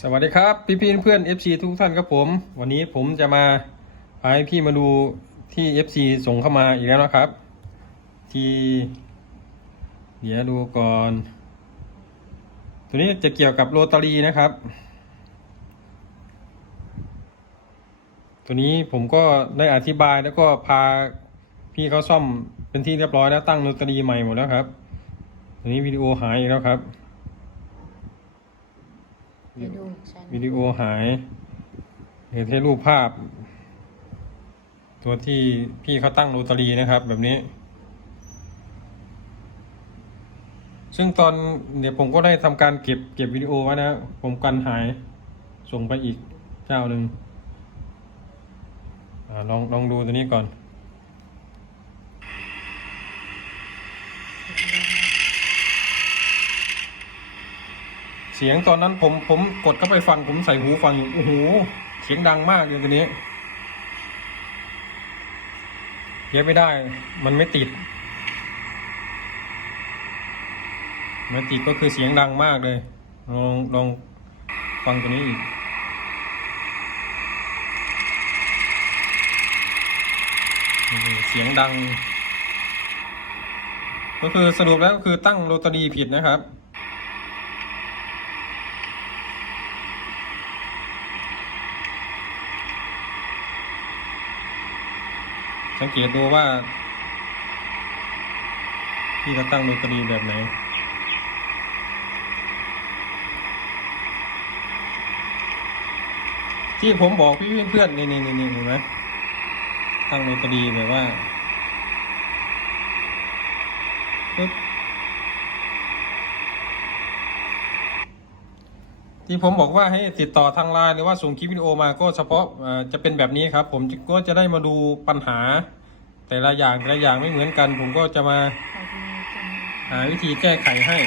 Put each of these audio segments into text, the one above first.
สวัสดีครับ พี่พี่เพื่อน FC ทุกท่านครับผม วันนี้ผมจะมาพาให้พี่มาดูที่ FC ส่งเข้ามาอีกแล้วนะครับ ที่ เดี๋ยวดูก่อน ตัวนี้จะเกี่ยวกับโรตารีนะครับ ตัวนี้ผมก็ได้อธิบายแล้วก็พาพี่เขาซ่อมเป็นที่เรียบร้อยแล้วตั้งโรตารีใหม่หมดแล้วครับตัวนี้วิดีโอหายอีกแล้วครับ ไปดูฉันวิดีโอหายเห็นให้รูปภาพ ตัวที่พี่เขาตั้งโรตารีนะครับ แบบนี้ ซึ่งตอนเดี๋ยวผมก็ได้ทำการเก็บเก็บวิดีโอไว้นะผมกันหายส่งไปอีกเจ้าหนึ่งอาลองลองดูตัวนี้ก่อน เสียงตอนนั้นผมผมกดเข้าไปฟัง ผมใส่หูฟังอยู่โอ้โหเสียงดังมากเลยตัวนี้เย็บไม่ได้ มันไม่ติดไม่ติดก็คือเสียงดังมากเลย ลองลองฟังตัวนี้อีกเสียงดัง ก็คือสรุปแล้วก็คือตั้งโรตารีผิดนะครับ สังเกตดูว่า ที่จะตั้งโรตารีแบบไหนที่ผมบอกพี่เพื่อนๆนี่นี่นี่นี่เห็นไหมตั้งโรตารีแบบว่าปึ๊บ ที่ผมบอกว่าให้ติดต่อทางไลน์หรือว่าส่งคลิปวิดีโอมาก็เฉพาะจะเป็นแบบนี้ครับ ผมก็จะได้มาดูปัญหา แต่ละอย่างแต่ละอย่างไม่เหมือนกัน ผมก็จะมาหาวิธีแก้ไขให้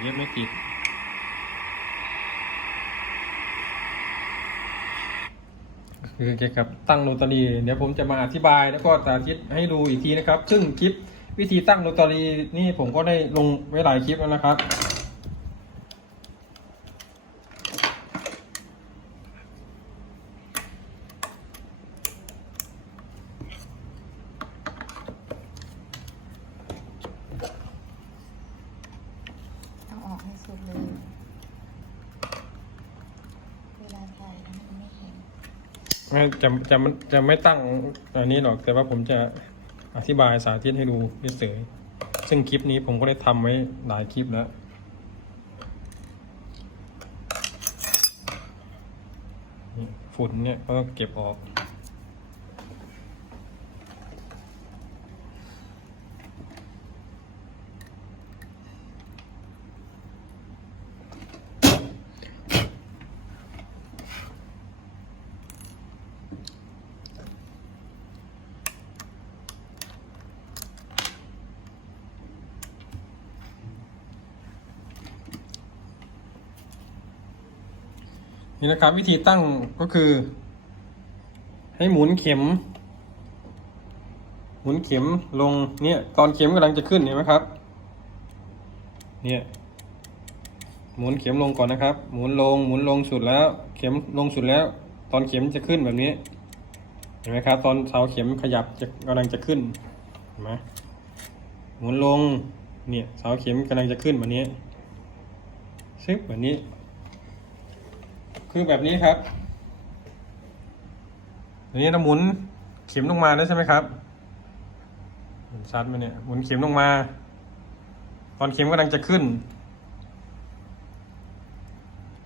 เย็บไม่ติดคือเกี่ยวกับตั้งโรตารีเดี๋ยวผมจะมาอธิบายแล้วก็สาธิตให้ดูอีกทีนะครับ ซึ่งคลิป วิธีตั้งโรตารีนี่ผมก็ได้ลงไว้หลายคลิปแล้วนะครับเอาออกให้สุดเลย เวลาถ่ายแล้วมันไม่เห็น ไม่จะจะมันจะไม่ตั้งอันนี้หรอกแต่ว่าผมจะ อธิบายสาธิตให้ดูเฉยๆซึ่งคลิปนี้ผมก็ได้ทำไว้หลายคลิปแล้วฝุ่นเนี่ยก็เก็บออก นี่นะครับวิธีตั้งก็คือ ให้หมุนเข็ม หมุนเข็มลงเนี่ยตอนเข็มกำลังจะขึ้นเห็นไหมครับ เนี่ยหมุนเข็มลงก่อนนะครับ หมุนลงหมุนลงสุดแล้ว เข็มลงสุดแล้ว ตอนเข็มจะขึ้นแบบนี้ เห็นไหมครับ ตอนเสาเข็มขยับจะกำลังจะขึ้นเห็นไหมหมุนลงเนี่ยเสาเข็มกำลังจะขึ้นแบบนี้ซึบแบบนี้ คือแบบนี้ครับอันนี้เราหมุนเข็มลงมาแล้ใช่ไหมครับเห็นชัดไหมเนี่ยหมุนเข็มลงมา ตอนเข็มกำลังจะขึ้น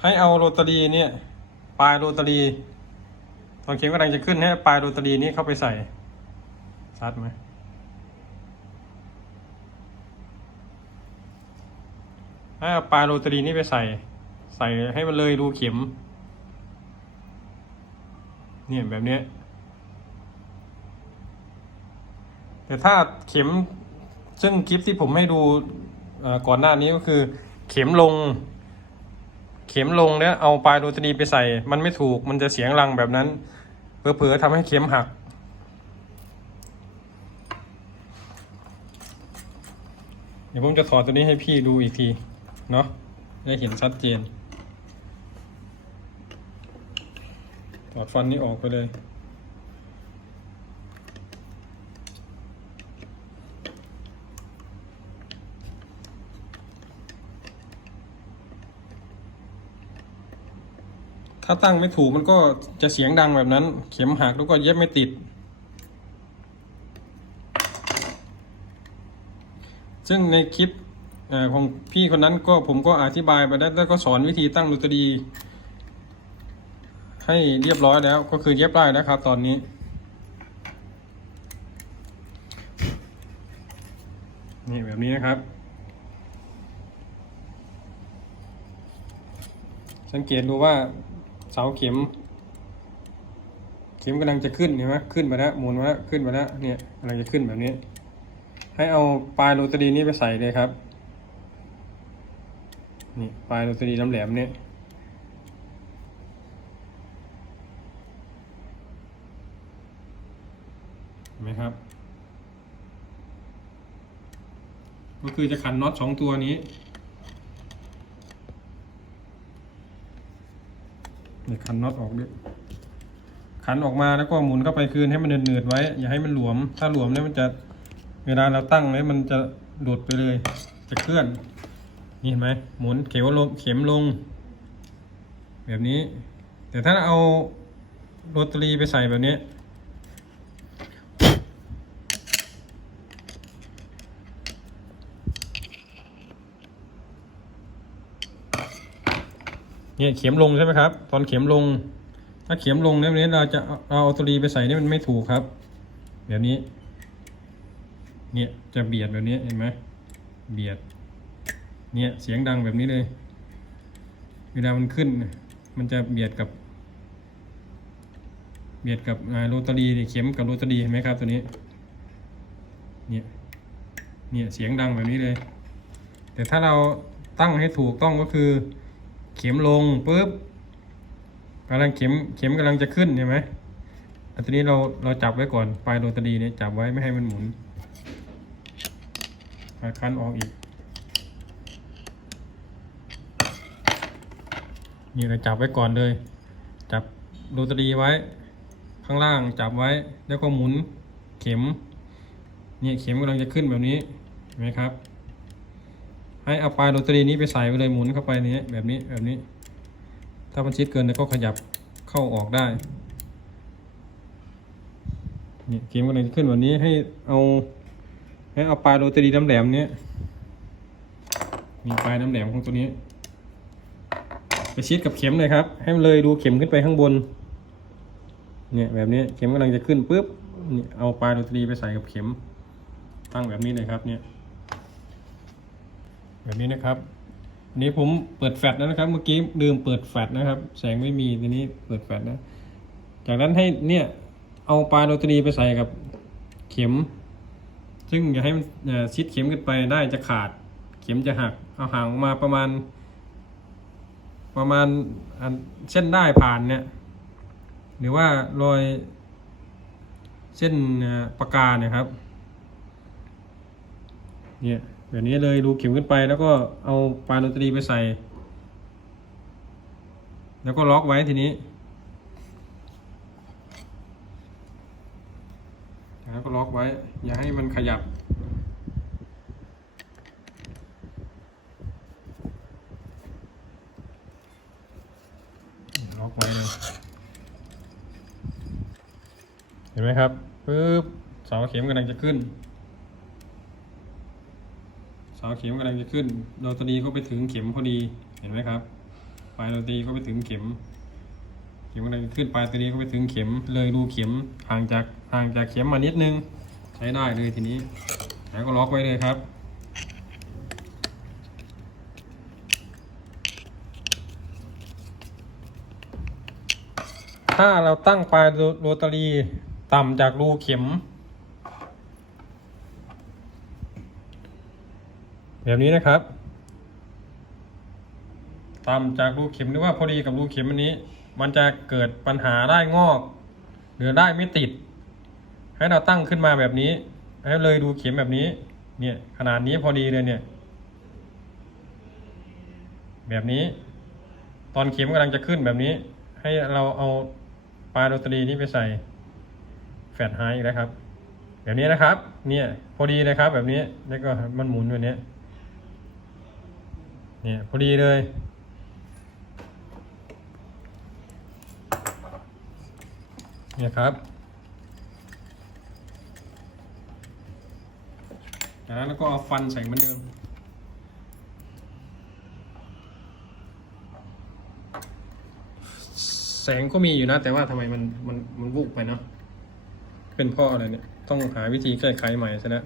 ให้เอาโรตารีเนี่ย ปลายโรตารีตอนเข็มกำลังจะขึ้นให้ปลายโรตารีนี้เข้าไปใส่ชัดไหมให้เอาปลายโรตารีนี้ไปใส่ ใส่ให้มันเลยรูเข็ม เนี่ยแบบเนี้ยแต่ถ้าเข็มซึ่งคลิปที่ผมให้ดูก่อนหน้านี้ก็คือ เข็มลง เข็มลงแล้วเอาปลายโรตารีไปใส่ มันไม่ถูกมันจะเสียงรังแบบนั้นเผลอๆทำให้เข็มหัก เดี๋ยวผมจะถอดตัวนี้ให้พี่ดูอีกที เนาะได้เห็นชัดเจน ถอดฟันนี้ออกไปเลย ถ้าตั้งไม่ถูกมันก็จะเสียงดังแบบนั้น เข็มหักแล้วก็เย็บไม่ติด ซึ่งในคลิปของพี่คนนั้นก็ผมก็อธิบายไปแล้วแล้วก็สอนวิธีตั้งลูตรี ให้เรียบร้อยแล้วก็คือเย็บได้นะครับ ตอนนี้ นี่แบบนี้นะครับ สังเกตดูว่าเสาเข็ม เข็มกำลังจะขึ้นเห็นไหมขึ้นไปแล้วหมุนมาแล้วขึ้นไปแล้วเนี่ยกำลังจะขึ้นแบบนี้ ให้เอาปลายโรตารีนี้ไปใส่เลยครับนี่ปลายโรตารีแหลมๆเนี่ยเห็น ไหมครับ ก็คือจะขันน็อตสองตัวนี้นี่ขันน็อตออกด้วยขันออกมาแล้วก็หมุนเข้าไปคืนให้มันเนืดๆไว้ อย่าให้มันหลวม ถ้าหลวมเนี่ยมันจะเวลาเราตั้งเนี่ยมันจะหลุดไปเลย จะเคลื่อน นี่เห็นไหมหมุนเข็มลงเข็มลง แบบนี้ แต่ถ้าเอาโรตารีไปใส่แบบนี้ เนี่ยเข็มลงใช่ไหมครับ ตอนเข็มลง ถ้าเข็มลงเนี่ยวันนี้เราจะเอาเอาตัวรีไปใส่เนี่ยมันไม่ถูกครับแบบนี้ เนี่ยจะเบียดแบบนี้เห็นไหมเบียด เนี่ยเสียงดังแบบนี้เลย เวลามันขึ้น มันจะเบียดกับ เบียดกับโรตารีเข็มกับโรตารีเห็นไหมครับตัวนี้ เนี่ย เนี่ยเสียงดังแบบนี้เลย แต่ถ้าเราตั้งให้ถูกต้องก็คือ เข็มลงปุ๊บกำลังเข็มเข็มกำลังจะขึ้นเห็นไหมอันนี้เราเราจับไว้ก่อนปลายโรตารีเนี่ยจับไว้ไม่ให้มันหมุนคันออกอีก นี่เราจับไว้ก่อนเลย จับโรตารีไว้ ข้างล่างจับไว้ แล้วก็หมุนเข็ม เนี่ยเข็มกำลังจะขึ้นแบบนี้เห็นไหมครับ ให้เอาปลายโรตารีนี้ไปใส่ไปเลยหมุนเข้าไปนี้แบบนี้แบบนี้ ถ้ามันชิดเกินก็ขยับเข้าออกได้นี่เข็มกำลังจะขึ้นแบบนี้ให้เอาให้เอาปลายโรตารีน้ำแหลมเนี้ยมีปลายน้ำแหลมของตัวนี้ ไปชิดกับเข็มเลยครับ ให้มันเลยดูเข็มขึ้นไปข้างบนเนี่ยแบบนี้เข็มกำลังจะขึ้นปุ๊บนี่เอาปลายโรตารีไปใส่กับเข็มตั้งแบบนี้เลยครับเนี่ย แบบนี้นะครับอันนี้ผมเปิดแฟลชแล้วนะครับ เมื่อกี้ลืมเปิดแฟลชนะครับ แสงไม่มีทีนี้เปิดแฟลชนะ จากนั้นให้เนี่ยเอาปลายโรตารีไปใส่กับเข็ม ซึ่งอย่าให้มันชิดเข็มขึ้นไปได้จะขาด เข็มจะหักเอาห่างออกมาประมาณ ประมาณเส้นได้ผ่านเนี่ย หรือว่ารอยเส้นปากกาเนี่ยครับ เนี่ยแบบนี้เลยดูเข็มขึ้นไปแล้วก็เอาปลายดนตรีไปใส่ แล้วก็ล็อกไว้ทีนี้ แล้วก็ล็อกไว้ อย่าให้มันขยับ ล็อกไว้เลย เห็นไหมครับปึ๊บเสาเข็มกำลังจะขึ้น เสาเข็มกำลังจะขึ้นโรตารีก็ไปถึงเข็มพอดีเห็นไหมครับ ปลายโรตารีก็ไปถึงเข็ม เข็มกำลังจะขึ้นปลายโรตารีก็ไปถึงเข็ม เลยรูเข็มห่างจากห่างจากเข็มมานิดนึง ใช้ได้เลยทีนี้แล้วก็ล็อกไว้เลยครับถ้าเราตั้งปลายโรตารีต่ำจากรูเข็ม แบบนี้นะครับต่ำจากรูเข็มหรือว่าพอดีกับรูเข็มอันนี้ มันจะเกิดปัญหาได้งอก หรือได้ไม่ติด ให้เราตั้งขึ้นมาแบบนี้ ให้เลยดูเข็มแบบนี้ เนี่ยขนาดนี้พอดีเลยเนี่ย แบบนี้ ตอนเข็มกำลังจะขึ้นแบบนี้ ให้เราเอาปลาโรตรีนี่ไปใส่แฟตไฮอีกแล้วครับ แบบนี้นะครับ เนี่ยพอดีเลยครับ แบบนี้แล้วก็มันหมุนแบบนี้ย เนี่ยพอดีเลย เนี่ยครับแล้วก็เอาฟันใส่เหมือนเดิมแสงก็มีอยู่นะ แต่ว่าทำไมมันมันมันวุบไปเนาะเป็นเพราะอะไรเนี่ย ต้องหาวิธีแก้ไขใหม่ซะแล้ว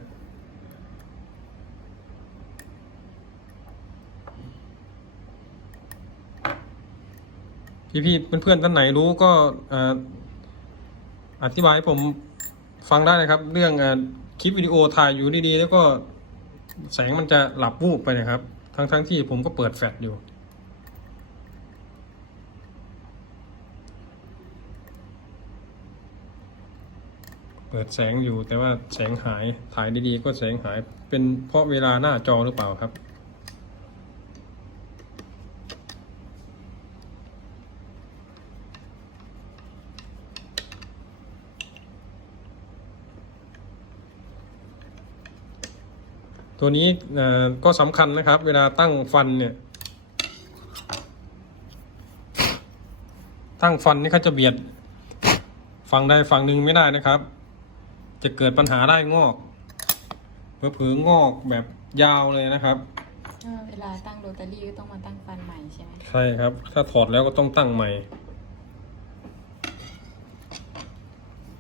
พี่ๆเพื่อนๆท่านไหนรู้ก็อธิบายให้ผมฟังได้นะครับ เรื่องคลิปวิดีโอถ่ายอยู่ดีๆแล้วก็แสงมันจะหลับวูบไปนะครับ ทั้งๆที่ผมก็เปิดแฟลชอยู่ เปิดแสงอยู่แต่ว่าแสงหายถ่ายดีๆก็แสงหายเป็นเพราะเวลาหน้าจอหรือเปล่าครับ ตัวนี้ก็สำคัญนะครับ เวลาตั้งฟันเนี่ย ตั้งฟันนี่เขาจะเบียดฝั่งใดฝั่งหนึ่งไม่ได้นะครับ จะเกิดปัญหาได้งอกเผลองอกแบบยาวเลยนะครับเวลาตั้งโรตารี่ก็ต้องมาตั้งฟันใหม่ใช่ไหมใช่ครับ ถ้าถอดแล้วก็ต้องตั้งใหม่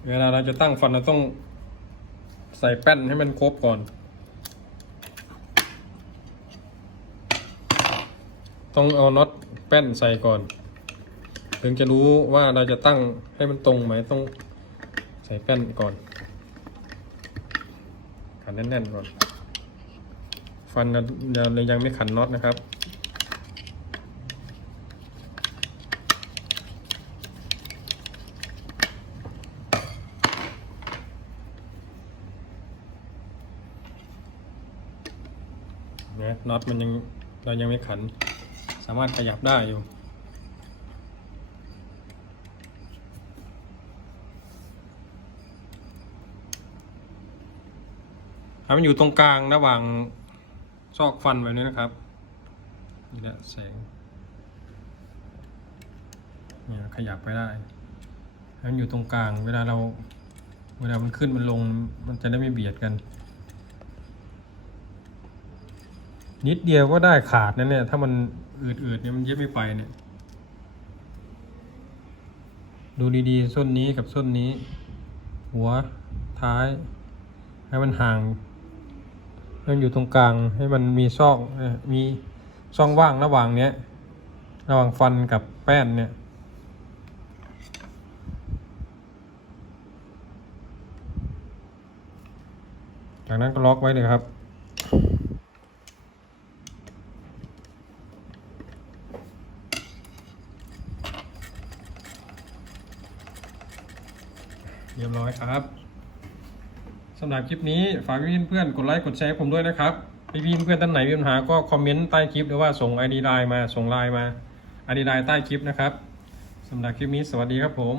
เวลาเราจะตั้งฟันเราต้องใส่แป้นให้มันครบก่อน ต้องเอาน็อตแป้นใส่ก่อน ถึงจะรู้ว่าเราจะตั้งให้มันตรงไหมต้องใส่แป้นก่อนขันแน่นๆก่อน ฟันเราเรายังไม่ขันน็อตนะครับเนี่ยน็อตมันยังเรายังไม่ขัน สามารถขยับได้อยู่ให้มันอยู่ตรงกลางระหว่างซอกฟันแบบนี้นะครับนี่แหละแสงเนี่ยขยับไปได้มันอยู่ตรงกลาง เวลาเราเวลามันขึ้นมันลงมันจะได้ไม่เบียดกัน นิดเดียวก็ได้ขาดนะเนี่ยถ้ามัน อืดๆเนี่ยมันเย็บไม่ไปเนี่ย ดูดีๆ ส้นนี้กับส้นนี้ หัวท้าย ให้มันห่างให้มันอยู่ตรงกลาง ให้มันมีช่องมีช่องว่างระหว่างเนี้ย ระหว่างฟันกับแป้นเนี่ยจากนั้นก็ล็อกไว้เลยครับ เรียบร้อยครับสำหรับคลิปนี้ฝากพี่เพื่อนๆกดไลค์กดแชร์ให้ผมด้วยนะครับพี่เพื่อนท่านไหนมีปัญหาก็คอมเมนต์ใต้คลิปหรือว่าส่งไอดีไลน์มาส่งไลน์มาไอดีไลน์ใต้คลิปนะครับสำหรับคลิปนี้สวัสดีครับผม